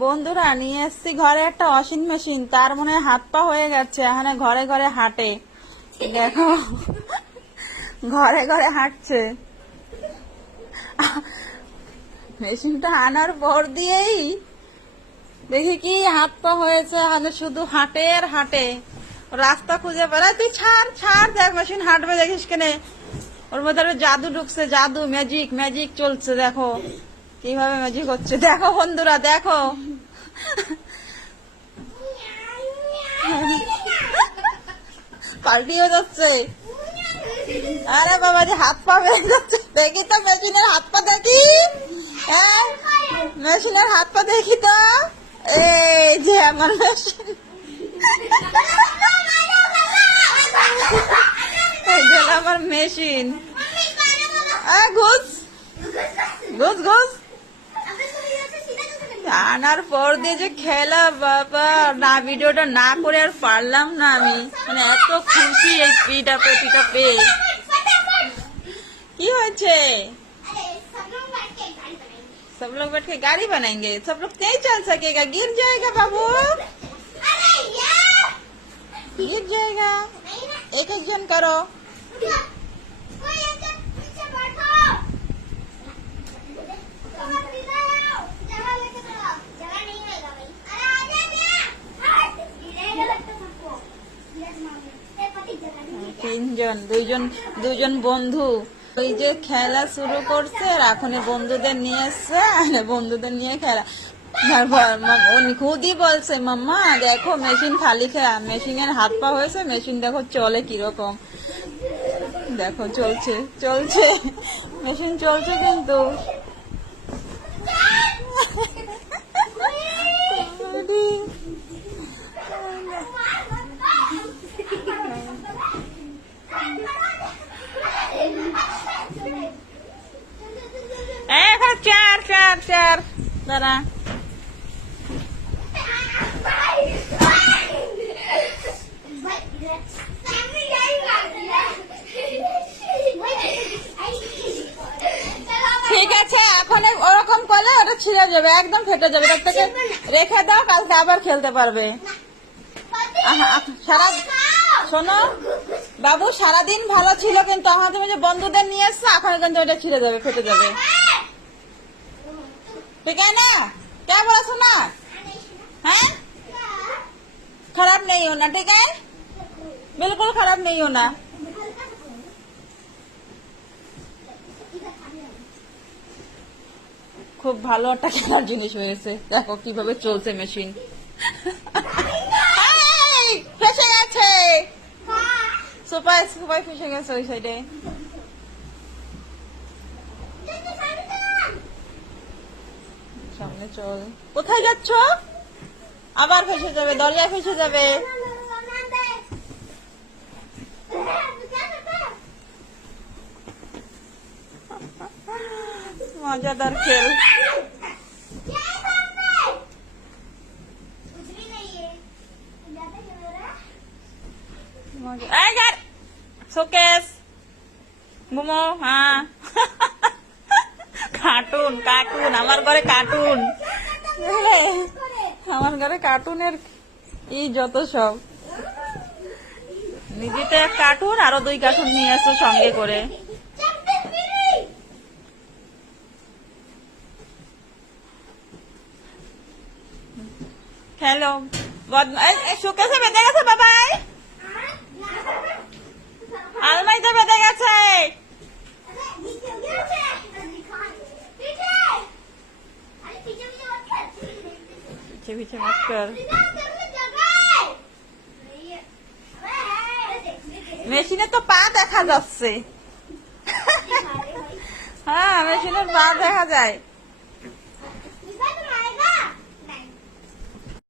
বন্ধুরা নিয়ে এসছি ঘরে একটা ওয়াশিং মেশিন, তার মনে হয় হাত পা হয়ে গেছে, এখানে ঘরে ঘরে হাঁটে। দেখো ঘরে ঘরে হাঁটছে। মেশিনটা আনার পর দিয়েই দেখি কি হাত পা হয়েছে, এখানে শুধু হাঁটে আর হাঁটে, রাস্তা খুঁজে বেড়ায়। তুই ছাড় ছাড়, দেখ মেশিন হাঁটবে দেখিস কেনে, ওর মধ্যে আরো জাদু ঢুকছে, জাদু ম্যাজিক ম্যাজিক চলছে। দেখো কিভাবে ম্যাজিক হচ্ছে, দেখো বন্ধুরা দেখো। পাল্টিয়ে যাচ্ছে। আরে বাবা যে হাত পা বেড়ে যাচ্ছে, দেখি তো মেশিনের হাত পা দেখি। হ্যাঁ মেশিনের হাত পা দেখি তো, এই যে আমার মেশিন, এই যে আমার মেশিন। ঘুষ ঘুষ ঘুষ আনার পর দিয়ে যে খেলা বাবা, না ভিডিওটা না করে আর পারলাম না আমি, মানে এত খুশি এই পিঠা পেয়ে। কি হয়েছে? सब लोग बैठ के गाड़ी बनाएंगे, सब लोग नहीं चल सकेगा, गिर जाएगा बाबू, गिर जाएगा। एक एक जन करो। তিনজন, দুইজন বন্ধু ওই যে খেলা শুরু করছে, আর এখন বন্ধুদের নিয়ে এসছে, বন্ধুদের নিয়ে খেলা। খুদই বলছে মাম্মা দেখো মেশিন খালি খেলা, মেশিনের হাত পা হয়েছে, মেশিন দেখো চলে কিরকম, দেখো চলছে চলছে মেশিন চলছে কিন্তু। চার চার চার দাঁড়া, ঠিক আছে এখন ওরকম করলে ওটা ছিঁড়ে যাবে, একদম ফেটে যাবে, তার থেকে রেখে দাও, কালকে আবার খেলতে পারবে। সারা শোনো বাবু, সারাদিন ভালো ছিল, কিন্তু আমাদের যে বন্ধুদের নিয়ে এসছে, এখন কিন্তু ওটা ছিঁড়ে যাবে, ফেটে যাবে। ठीक है ना, क्या बोला सुना है? खराब नहीं होना, ठीक है, बिल्कुल खराब नहीं होना। খুব ভালো একটা খেলার জিনিস হয়েছে, দেখো কিভাবে চলছে মেশিন। ফেসে গেছে, সুপার সুপার ফেসে গেছে ওই সাইডে। সামনে চল, কোথায় যাচ্ছ? আবার ফেসে যাবে, দরজায় ফেসে যাবে। মজাদার খেল। শোকেস ঘুমো। হ্যাঁ কার্টুন কার্টুন, আমার ঘরে কার্টুন, আমার ঘরে কার্টুনের এই যত সব। নিজেতে এক কার্টুন, আরো 2 কার্টুন নিয়ে আসো সঙ্গে করে। খেলো শোকেসে বেঁধে গেছে, বাবাই আলমারিতে বেঁধে গেছে। पीछे मत कर, মেশিনে তো পা দেখা যাচ্ছে। হ্যাঁ মেশিনের পা দেখা যায়।